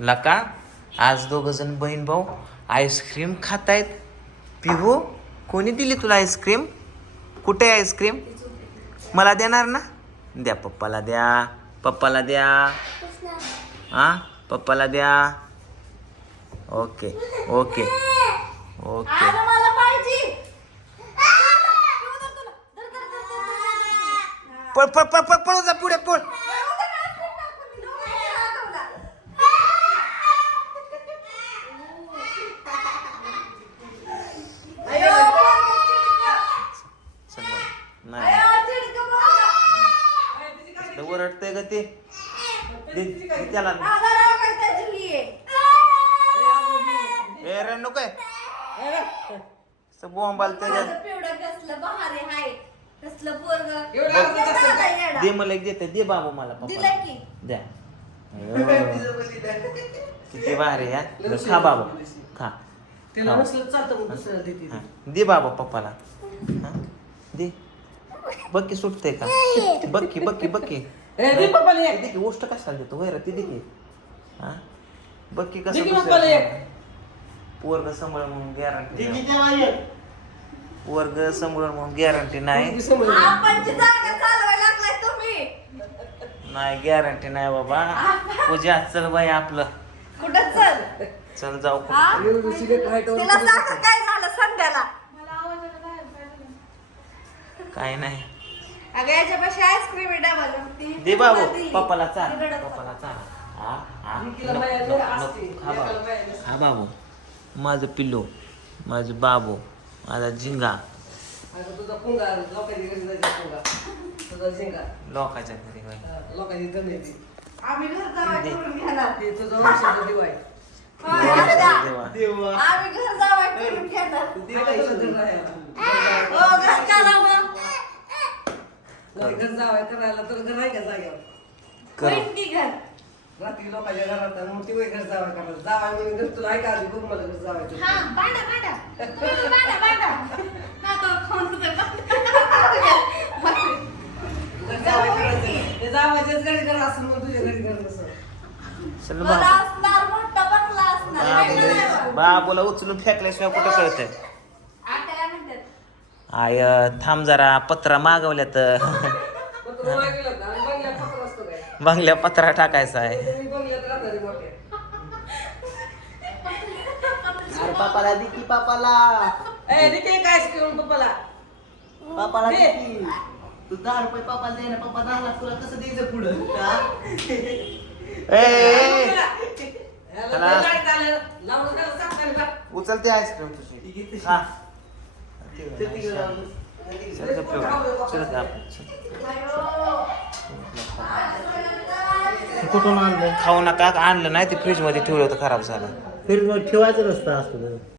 लका आज दोघ जण बहीण भाऊ आईस्क्रीम खातायत. पिहू कोणी दिली तुला आईस्क्रीम कुठे आहे आईस्क्रीम मला देणार ना? द्या पप्पाला द्या. पप्पाला द्या. हा पप्पाला द्या. Okay okay okay. पळ पळ पळ पळ पळू जा पुढे पळ चल बरं. नाही कसलं ओरडतंय ग ते दे दे त्याला. ए रे. नको आहे बोंबाल त्याच्या दे मला एक देते दे बाबा मला पप्पा द्या. किती भारी हा. खा बाबा. खा. दे बाबा पप्पाला? दे. बघ की सुटते का? बघ की बघ की बघ की. ए, दे पप्पाला एक. ते दे की गोष्ट कशाला देतो? वैर ती दे की हा? बघ की दे कसं की पप्पाला एक. वर्ग सांभाळ म्हणून गॅरंटी वर्ग सांभाळ म्हणून गॅरंटी नाही. नाही गॅरंटी नाही बाबा. पूजा चल बाई आपलं. कुठं चल? चल जाऊ हा? तिला काय झालं संध्याला. काय नाही. अगं याच्यापाशी आईस्क्रीम आहे डबा ती दे बाबू तुला दिली. पप्पाला चाल ती रडत पप्पाला चाल हा हा नको, नको, नको. असते. हा बाबू एकाला नसते. हा बाबू माझं पिल्लू माझं बाबू माझा झिंगा आता तुझा पुंगा लोकांची घरी जायचा पुंगा तुझा झिंगा लोकांच्या घरी बाई. हा, लोकांची धन्य ती आम्ही घर जावं. करून घेणार ते तुझं. देवा. आम्ही घर करून घेणार. हो घर घरी घर जावं करायला तर घर आहे का जाग्यावर कर. घर? रात्री लोकांच्या घरात आणि मग ती वय घर जावं करायला जावं म्हणून घर तुला ऐका आधी? बघ मला घर जावं हा भांडा भांडा. भांडा भांडा. ना तो खाऊन घर जावं करायचं ते जावायच्याच घरी घर असं मग तुझ्या घरी घर नसं चल मला बाबू असणार मोठा बंगला असणार. माहिती नाही बाबूला बा. बाबूला उचलून फेकल्याशिवाय कुठं कळतंय? आय थांब जरा पत्रा मागवल्यात मग तुला नाही गेलं का? आणि बंगल्यात पत्र असतं काय? बंगल्या पत्रा टाकायचा आहे तुम्ही बंगल्यात राहता रे मोठे. अरे पापाला दे की पापाला की. पापाला दे दे. की तू दहा रुपये पापाला दे ना पप्पा दहा लाख तुला कसं द्यायचं पुढं हा? बा. उचलते आईस्क्रीम तुझी हा कुठून आणलं खाऊ नका आणलं नाही ते फ्रीज मध्ये ठेवलं होतं खराब झालं फिरून ठेवायचं रस्ता असतो